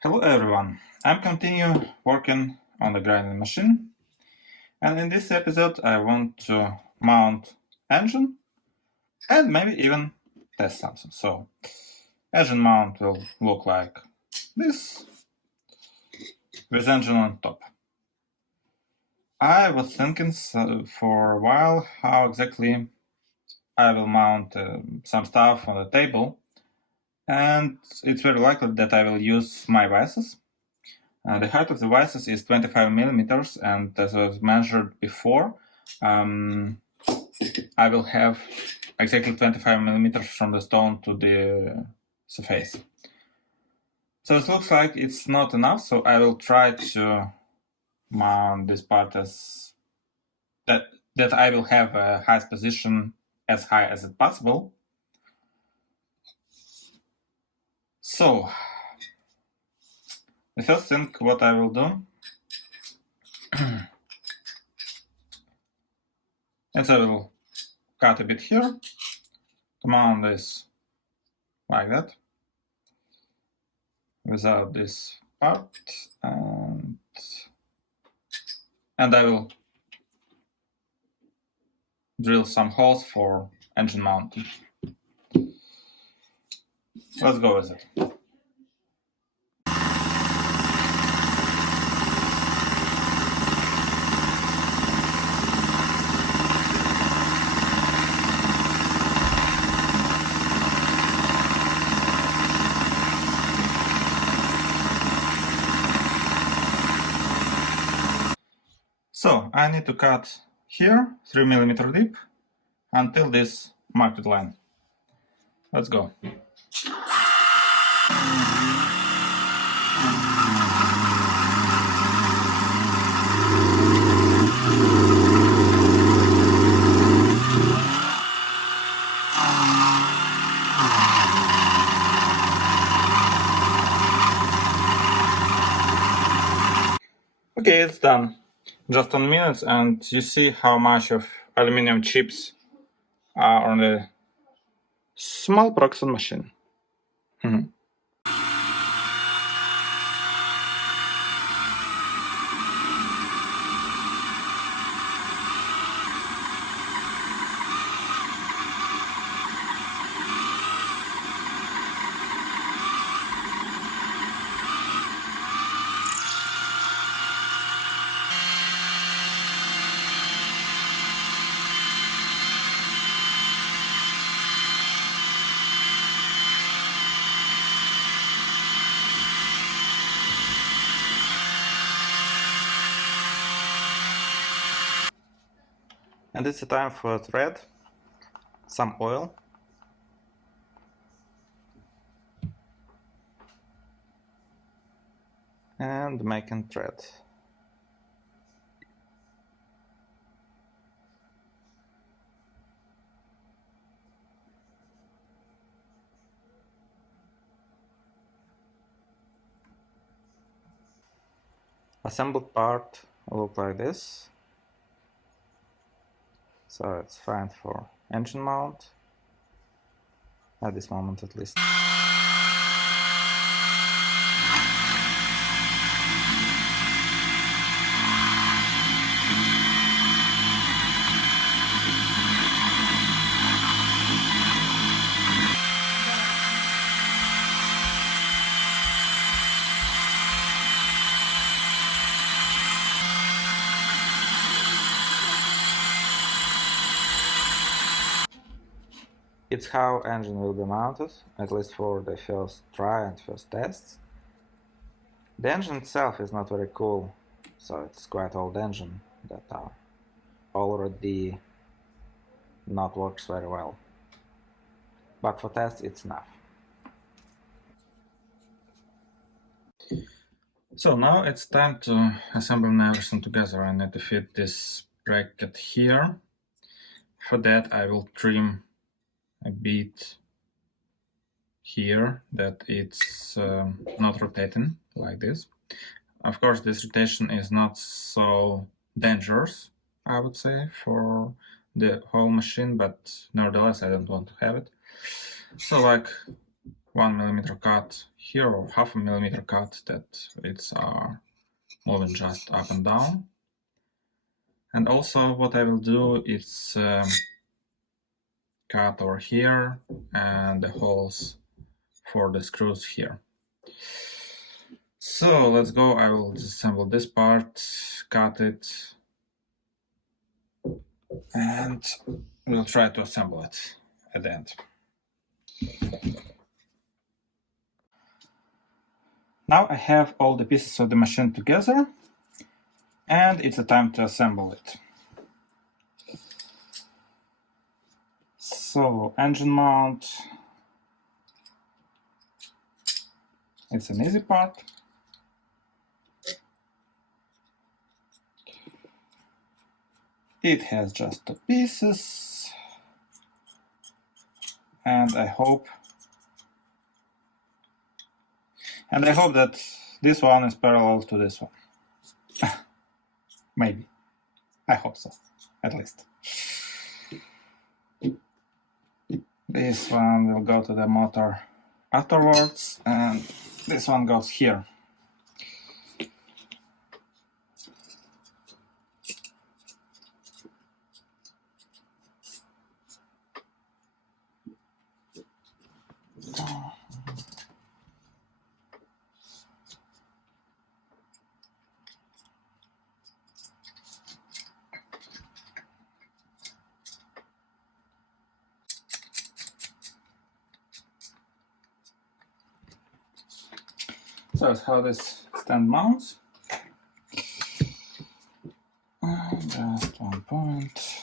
Hello everyone, I'm continue working on the grinding machine, and in this episode I want to mount engine and maybe even test something. So engine mount will look like this with engine on top. I was thinking for a while how exactly I will mount some stuff on the table, and it's very likely that I will use my vices. The height of the vices is 25 millimeters, and as was measured before, I will have exactly 25 millimeters from the stone to the surface. So it looks like it's not enough, so I will try to mount this part as that I will have a height position as high as it possible. So the first thing what I will do is I will cut a bit here to mount this like that without this part, and I will drill some holes for engine mounting. Let's go with it. So I need to cut here 3 millimeter deep until this marked line. Let's go. Okay, it's done. Just 1 minute, and you see how much of aluminum chips are on the small Proxxon machine. And it's a time for thread, some oil, and making thread. Assembled part will look like this. So it's fine for engine mount, at this moment at least. It's how engine will be mounted, at least for the first try and first tests. The engine itself is not very cool, so it's quite old engine that already not works very well. But for tests it's enough. So now it's time to assemble everything together. I need to fit this bracket here. For that I will trim a bit here that it's not rotating like this. Of course, this rotation is not so dangerous, I would say, for the whole machine, but nevertheless I don't want to have it. So like 1mm cut here or 0.5 mm cut that it's moving just up and down. And also what I will do is cut over here and the holes for the screws here. So let's go. I will disassemble this part, cut it, and we'll try to assemble it at the end. Now I have all the pieces of the machine together, and it's a time to assemble it. So, engine mount, it's an easy part. It has just 2 pieces, and I hope that this one is parallel to this one. Maybe. I hope so, at least. This one will go to the motor afterwards, and this one goes here. So that's how this stand mounts. Just 1 point.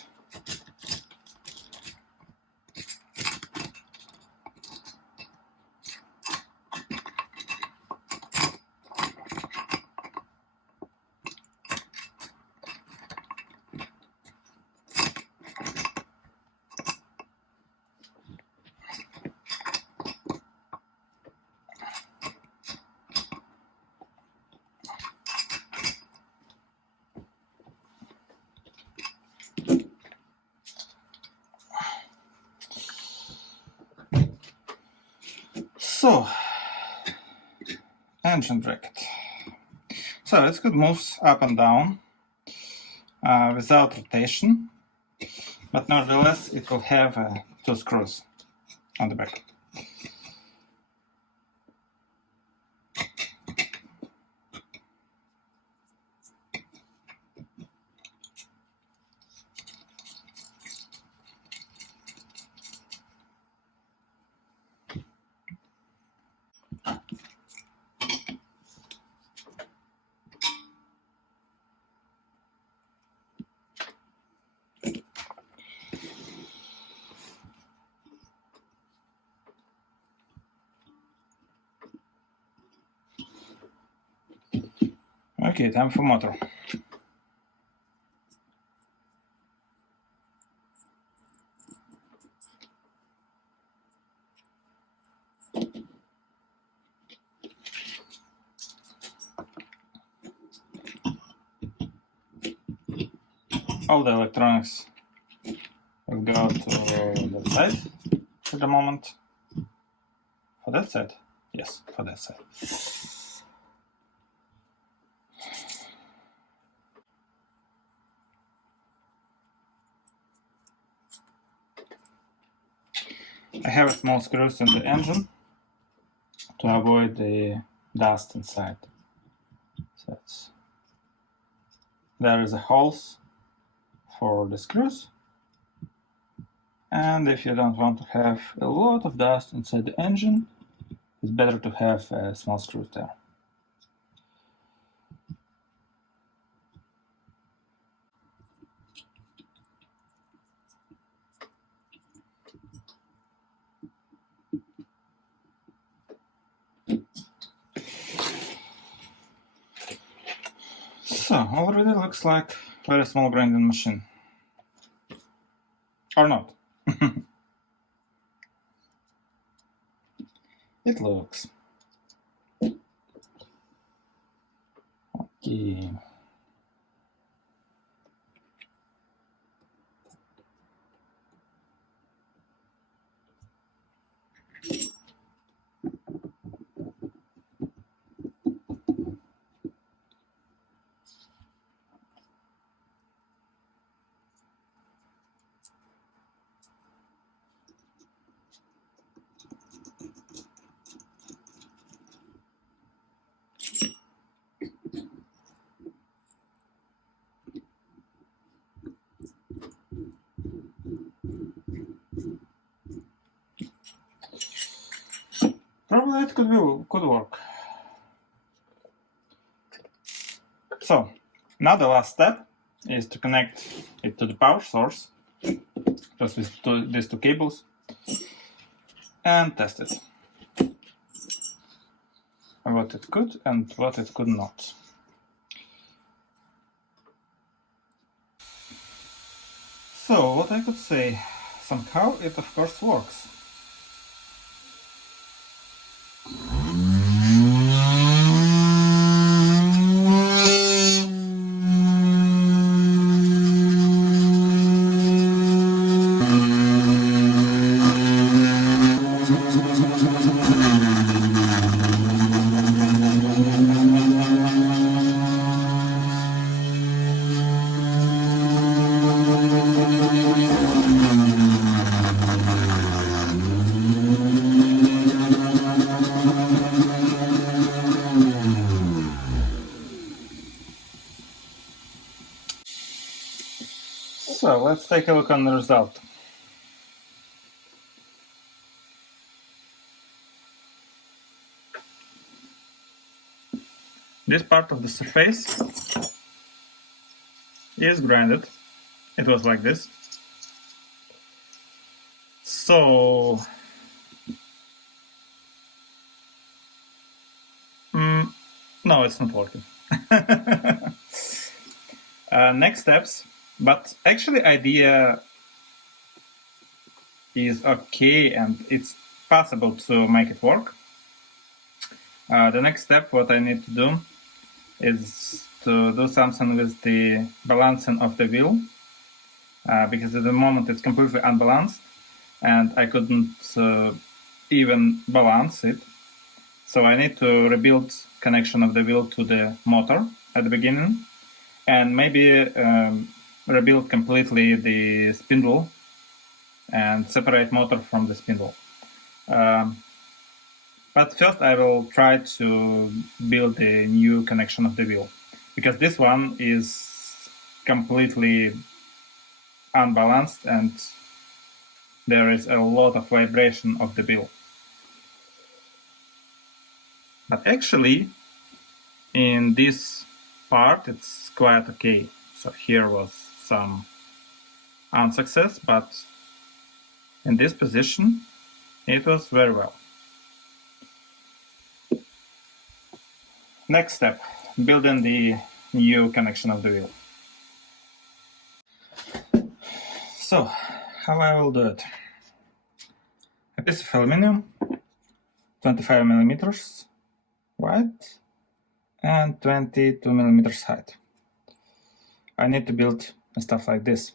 So, engine bracket. So it could move up and down without rotation, but nevertheless it will have 2 screws on the back. Okay, time for motor. All the electronics will go to that side for the moment. For that side? Yes, for that side. I have small screws in the engine to avoid the dust inside. So there is a holes for the screws, and if you don't want to have a lot of dust inside the engine, it's better to have small screws there. So already looks like very small grinding machine. Or not. It looks. Okay. Probably it could work. So now the last step is to connect it to the power source, just with these two cables, and test it. What it could and what it could not. So what I could say, somehow it of course works. So let's take a look on the result. This part of the surface is grounded. It was like this. So no, it's not working. Next steps, but actually idea is okay and it's possible to make it work. The next step, what I need to do is to do something with the balancing of the wheel, because at the moment it's completely unbalanced and I couldn't even balance it. So I need to rebuild connection of the wheel to the motor at the beginning, and maybe rebuild completely the spindle and separate motor from the spindle. But first I will try to build a new connection of the wheel, because this one is completely unbalanced and there is a lot of vibration of the wheel. But actually in this part it's quite okay. So here was some unsuccess, but in this position it was very well. Next step, building the new connection of the wheel. So, how I will do it? A piece of aluminum, 25 millimeters wide and 22 millimeters height. I need to build stuff like this.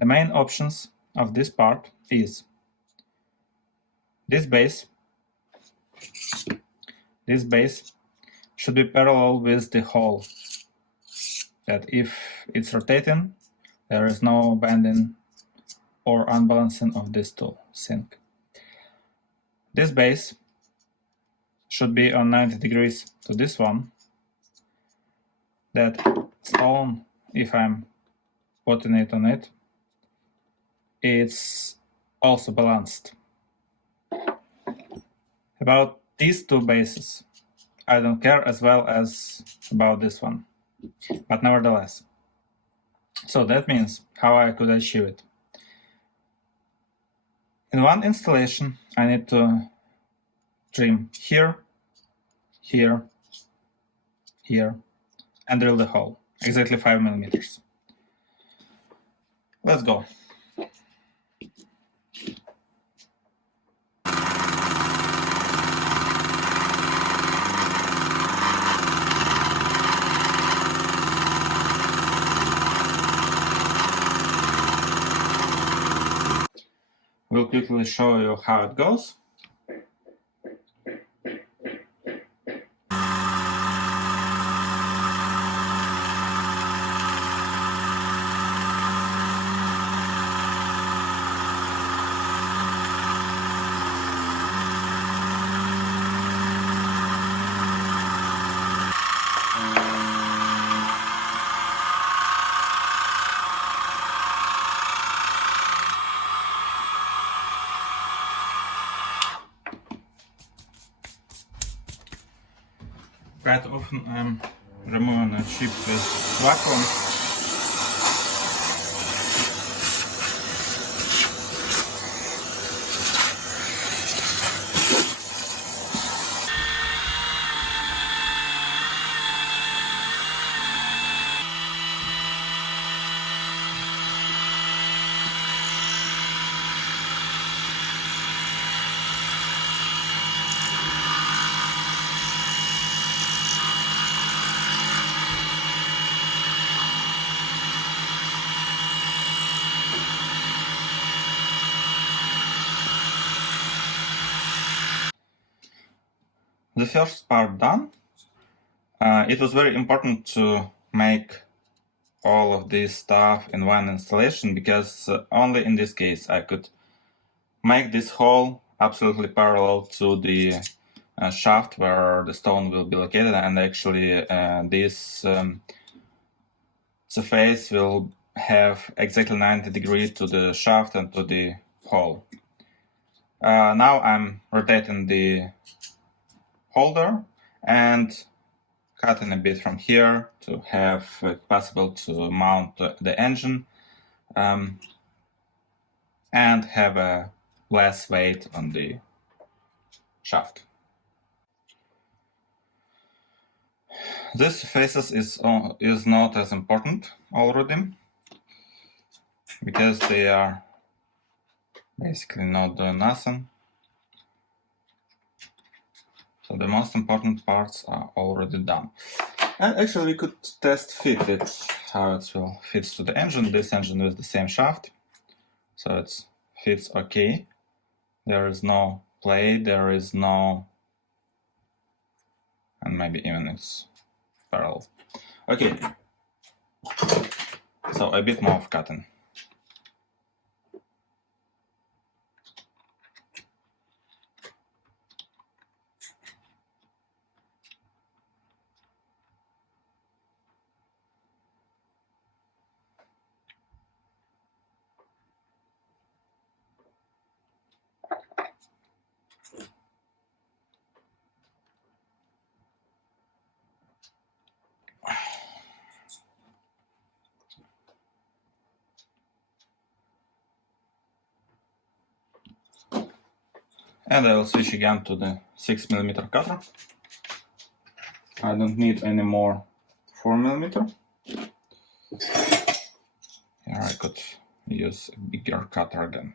The main options of this part is this base should be parallel with the hole, that if it's rotating, there is no bending or unbalancing of this tool sink. This base should be on 90 degrees to this one, that stone, if I'm putting it on it, it's also balanced. About these two bases, I don't care as well as about this one, but nevertheless. So that means how I could achieve it. In one installation, I need to trim here, here, here, and drill the hole, exactly 5 millimeters. Let's go. We'll quickly show you how it goes. Quite often I'm removing a chip with vacuum. The first part done. It was very important to make all of this stuff in one installation because only in this case I could make this hole absolutely parallel to the shaft where the stone will be located, and actually this surface will have exactly 90 degrees to the shaft and to the hole. Now I'm rotating the holder and cutting a bit from here to have it possible to mount the engine and have a less weight on the shaft. This surfaces is not as important already because they are basically not doing nothing. So the most important parts are already done. And actually we could test fit it, how it will fit to the engine. This engine with the same shaft, so it fits okay. There is no play, there is no, and maybe even it's parallel. Okay, so a bit more of cutting. And I will switch again to the 6mm cutter. I don't need any more 4mm. Here I could use a bigger cutter again.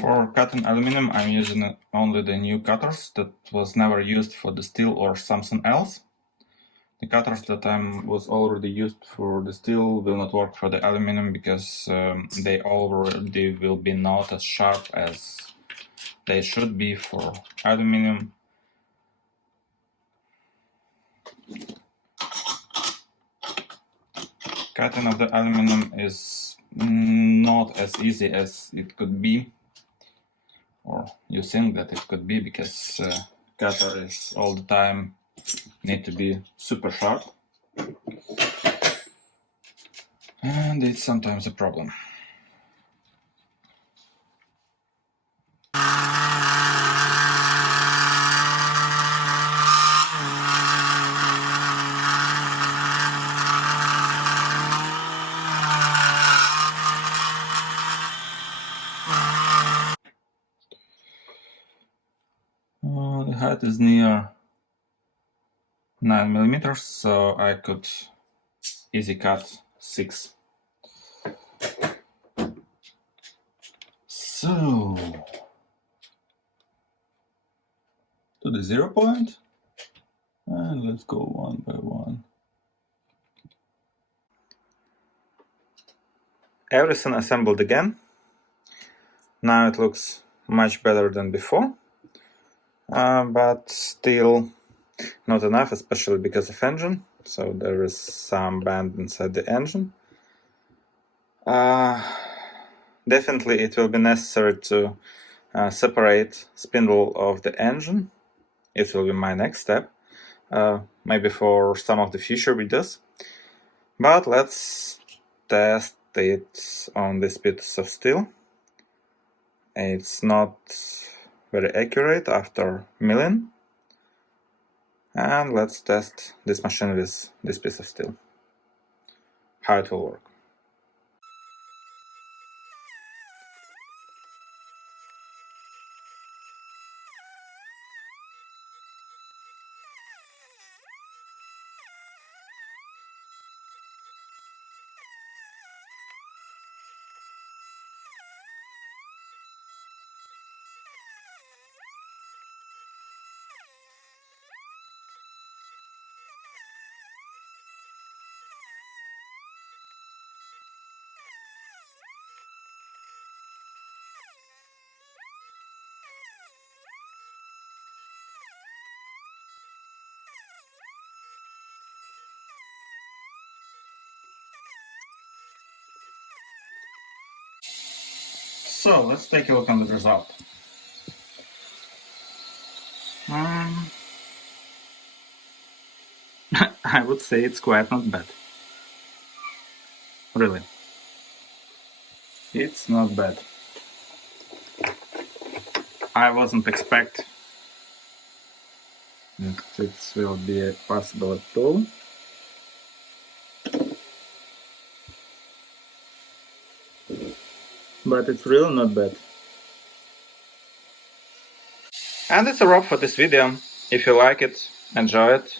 For cutting aluminum, I'm using only the new cutters that was never used for the steel or something else. The cutters that was already used for the steel will not work for the aluminum because they already will be not as sharp as they should be for aluminum. Cutting of the aluminum is not as easy as it could be, or you think that it could be, because cutter is all the time need to be super sharp, and it's sometimes a problem. The height is near 9mm, so I could easy cut 6. So, to the 0 point, and let's go one by one. Everything assembled again. Now it looks much better than before, but still not enough, especially because of engine. So there is some bend inside the engine. Definitely it will be necessary to separate spindle of the engine It will be my next step, maybe for some of the future videos. But let's test it on this piece of steel. It's not very accurate after milling. And let's test this machine with this piece of steel, how it will work. So let's take a look on the result. I would say it's quite not bad. Really. It's not bad. I wasn't expect that it will be possible at all. But it's really not bad. And that's a wrap for this video. If you like it, enjoy it,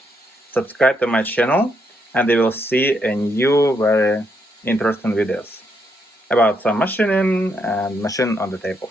subscribe to my channel, and you will see a new very interesting videos about some machining and machine on the table.